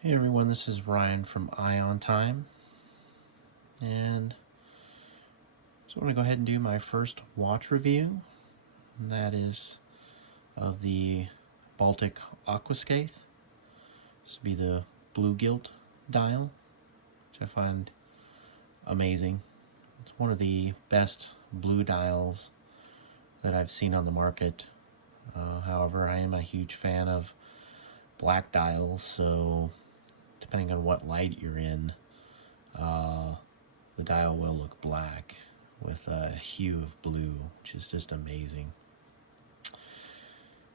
Hey everyone, this is Ryan from Ion Time, and so I want to go ahead and do my first watch review, and that is of the Baltic Aquascaphe. This would be the blue gilt dial, which I find amazing. It's one of the best blue dials that I've seen on the market. However, I am a huge fan of black dials, so depending on what light you're in, the dial will look black with a hue of blue, which is just amazing.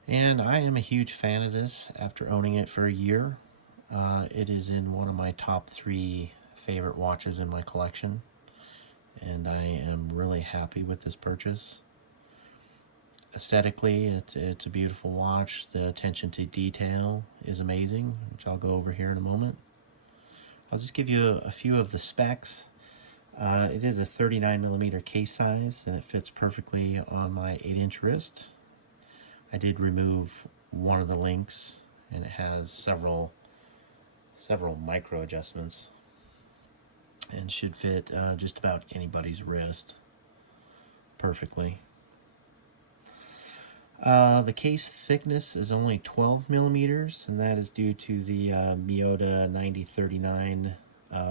And I am a huge fan of this after owning it for a year. It is in one of my top 3 favorite watches in my collection, and I am really happy with this purchase. Aesthetically, it's a beautiful watch. The attention to detail is amazing, which I'll go over here in a moment. I'll just give you a few of the specs. It is a 39mm case size, and it fits perfectly on my 8-inch wrist. I did remove one of the links, and it has several micro adjustments, and should fit just about anybody's wrist perfectly. The case thickness is only 12mm, and that is due to the Miyota 9039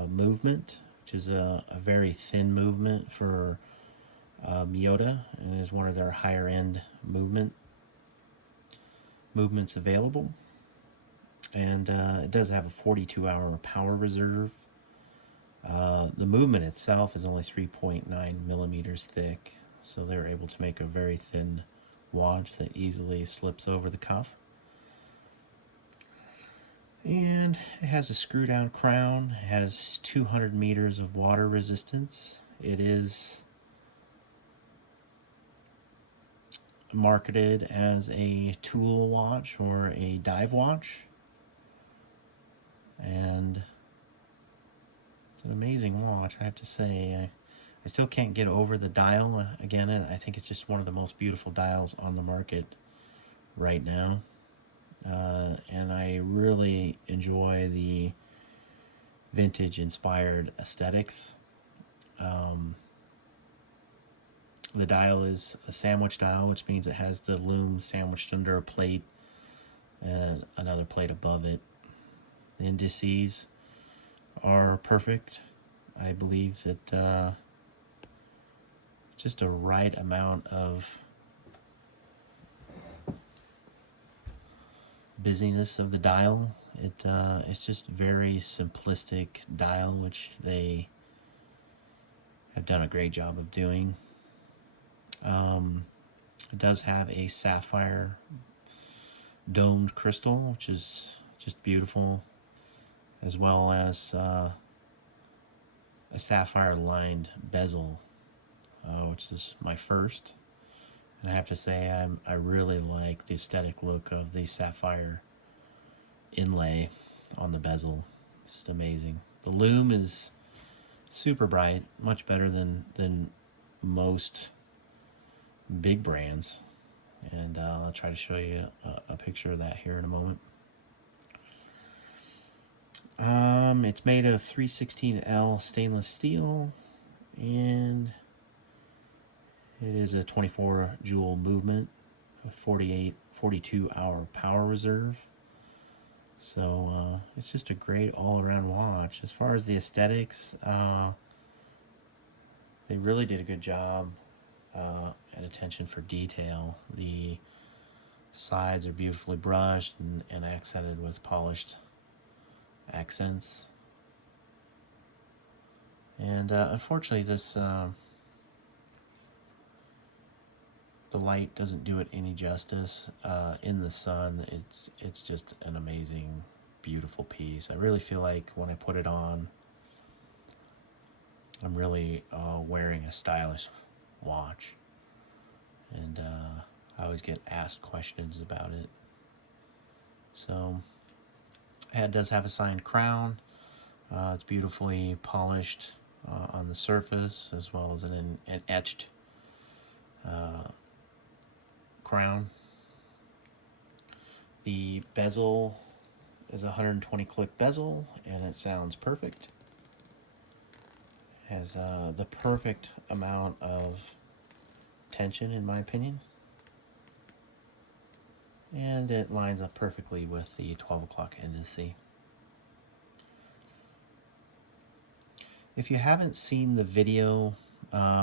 movement, which is a very thin movement for Miyota, and is one of their higher end movements available. And it does have a 42-hour power reserve. The movement itself is only 3.9mm thick, so they're able to make a very thin watch that easily slips over the cuff. And it has a screw down crown. It has 200 meters of water resistance. It is marketed as a tool watch or a dive watch, and it's an amazing watch, I have to say. I still can't get over the dial. Again, I think it's just one of the most beautiful dials on the market right now. And I really enjoy the vintage inspired aesthetics. The dial is a sandwich dial, which means it has the lume sandwiched under a plate and another plate above it. The indices are perfect. I believe that just a right amount of busyness of the dial. It's just very simplistic dial, which they have done a great job of doing. It does have a sapphire domed crystal, which is just beautiful, as well as a sapphire lined bezel, which is my first. And I have to say, I really like the aesthetic look of the sapphire inlay on the bezel. It's just amazing. The lume is super bright, much better than most big brands, and I'll try to show you a picture of that here in a moment. It's made of 316L stainless steel, and it is a 24 joule movement, a 42-hour power reserve. So it's just a great all-around watch. As far as the aesthetics, they really did a good job at attention for detail. The sides are beautifully brushed and accented with polished accents. And unfortunately, this the light doesn't do it any justice. In the sun, it's just an amazing, beautiful piece. I really feel like when I put it on, I'm really wearing a stylish watch, and I always get asked questions about it. So it does have a signed crown. It's beautifully polished on the surface, as well as an etched crown. The bezel is a 120 click bezel, and it sounds perfect. Has the perfect amount of tension, in my opinion, and it lines up perfectly with the 12 o'clock indice. If you haven't seen the video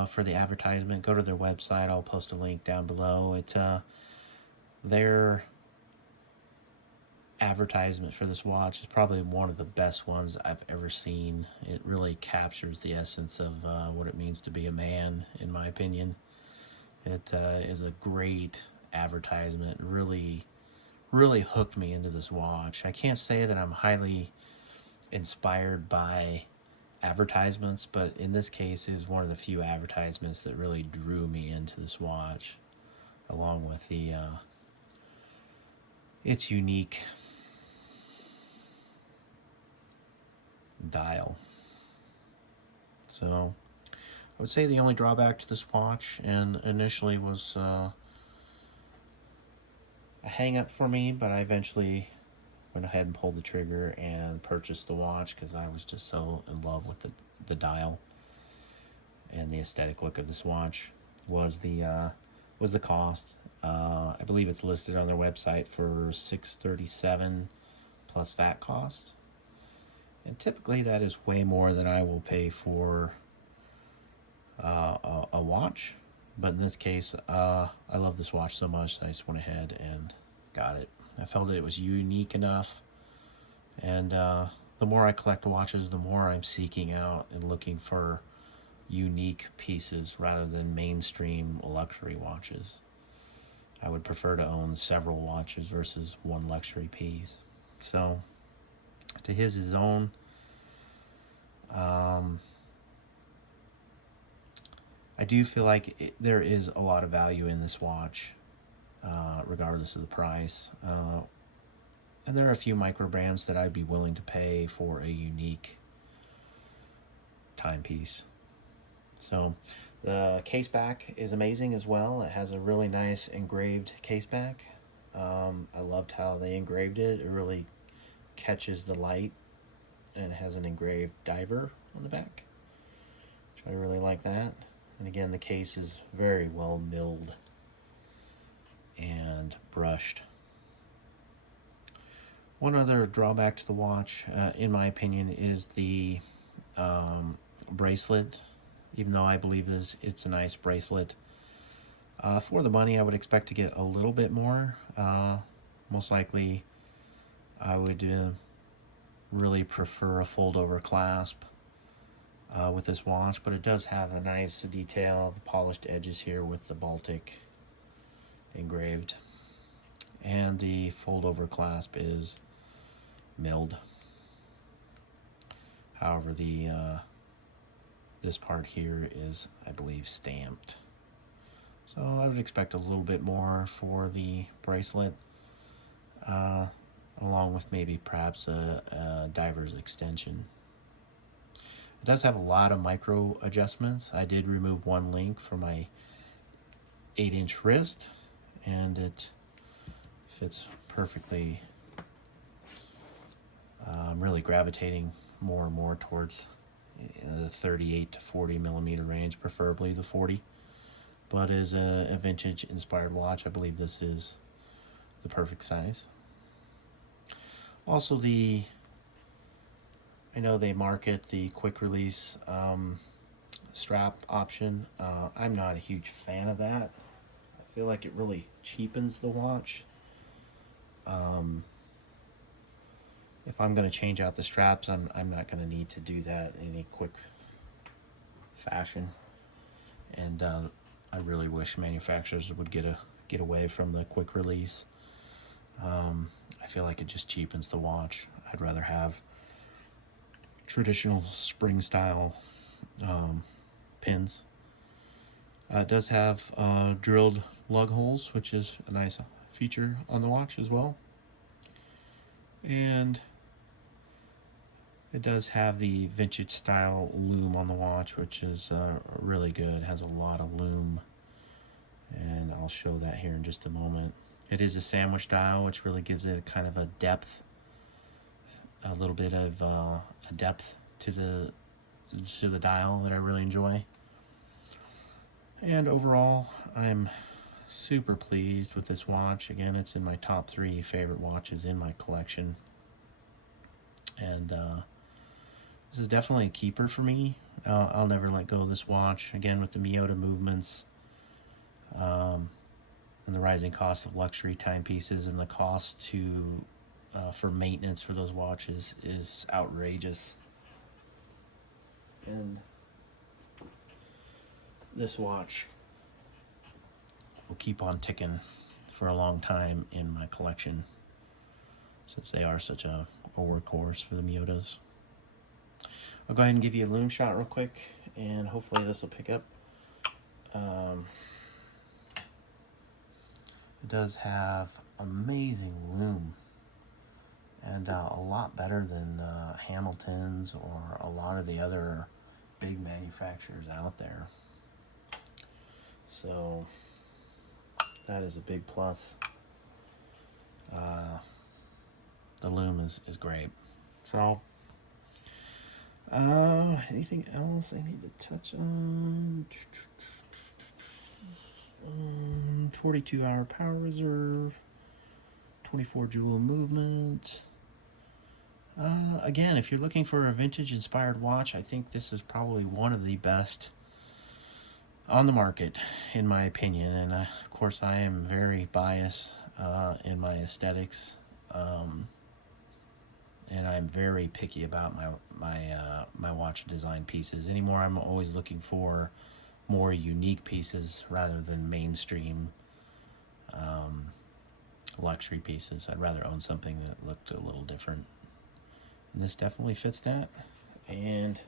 for the advertisement, go to their website. I'll post a link down below. It's their advertisement for this watch is probably one of the best ones I've ever seen. It really captures the essence of what it means to be a man, in my opinion. It is a great advertisement. Really hooked me into this watch. I can't say that I'm highly inspired by advertisements, but in this case, it is one of the few advertisements that really drew me into this watch, along with the its unique dial. So I would say the only drawback to this watch, and initially was a hang up for me, but I eventually went ahead and pulled the trigger and purchased the watch because I was just so in love with the dial and the aesthetic look of this watch. Was the cost. I believe it's listed on their website for $637 plus VAT costs, and typically that is way more than I will pay for a watch. But in this case, I love this watch so much, I just went ahead and got it. I felt that it was unique enough, and the more I collect watches, the more I'm seeking out and looking for unique pieces rather than mainstream luxury watches. I would prefer to own several watches versus one luxury piece. So, to his own. I do feel like there is a lot of value in this watch, regardless of the price. And there are a few micro brands that I'd be willing to pay for a unique timepiece. So the caseback is amazing as well. It has a really nice engraved caseback. I loved how they engraved it. It really catches the light, and it has an engraved diver on the back, which I really like that. And again, the case is very well milled and brushed. One other drawback to the watch, in my opinion, is the bracelet. Even though I believe it's a nice bracelet, for the money I would expect to get a little bit more. Most likely I would really prefer a fold-over clasp with this watch, but it does have a nice detail of the polished edges here with the Baltic engraved, and the fold-over clasp is milled. However, the this part here is, I believe, stamped. So I would expect a little bit more for the bracelet, along with maybe perhaps a diver's extension. It does have a lot of micro adjustments. I did remove one link for my 8-inch wrist, and it fits perfectly. I'm really gravitating more and more towards the 38 to 40 millimeter range, preferably the 40. But as a vintage inspired watch, I believe this is the perfect size. Also, I know they market the quick release strap option. I'm not a huge fan of that. I feel like it really cheapens the watch. If I'm going to change out the straps, I'm not going to need to do that in a quick fashion. And I really wish manufacturers would get away from the quick release. I feel like it just cheapens the watch. I'd rather have traditional spring style pins. It does have drilled lug holes, which is a nice feature on the watch as well. And it does have the vintage style lume on the watch, which is really good. It has a lot of lume, and I'll show that here in just a moment. It is a sandwich dial, which really gives it a kind of a depth a little bit of a depth to the dial that I really enjoy. And overall, I'm super pleased with this watch. Again, it's in my top 3 favorite watches in my collection. And this is definitely a keeper for me. I'll never let go of this watch. Again, with the Miyota movements, and the rising cost of luxury timepieces, and the cost to for maintenance for those watches is outrageous. And this watch will keep on ticking for a long time in my collection, since they are such a workhorse for the Miyotas. I'll go ahead and give you a lume shot real quick, and hopefully this will pick up. It does have amazing lume, and a lot better than Hamilton's or a lot of the other big manufacturers out there. So that is a big plus. The lume is great. So anything else I need to touch on? 42-hour power reserve, 24 joule movement. Again, if you're looking for a vintage inspired watch, I think this is probably one of the best on the market, in my opinion. And of course, I am very biased in my aesthetics, and I'm very picky about my watch design pieces. Anymore, I'm always looking for more unique pieces rather than mainstream luxury pieces. I'd rather own something that looked a little different, and this definitely fits that. And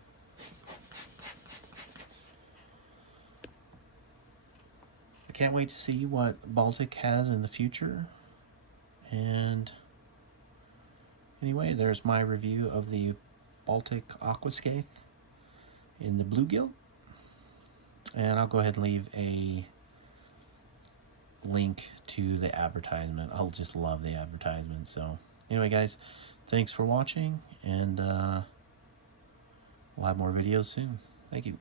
I can't wait to see what Baltic has in the future. And anyway, there's my review of the Baltic Aquascaphe in the blue gilt. And I'll go ahead and leave a link to the advertisement. I'll just love the advertisement. So anyway, guys, thanks for watching, and we'll have more videos soon. Thank you.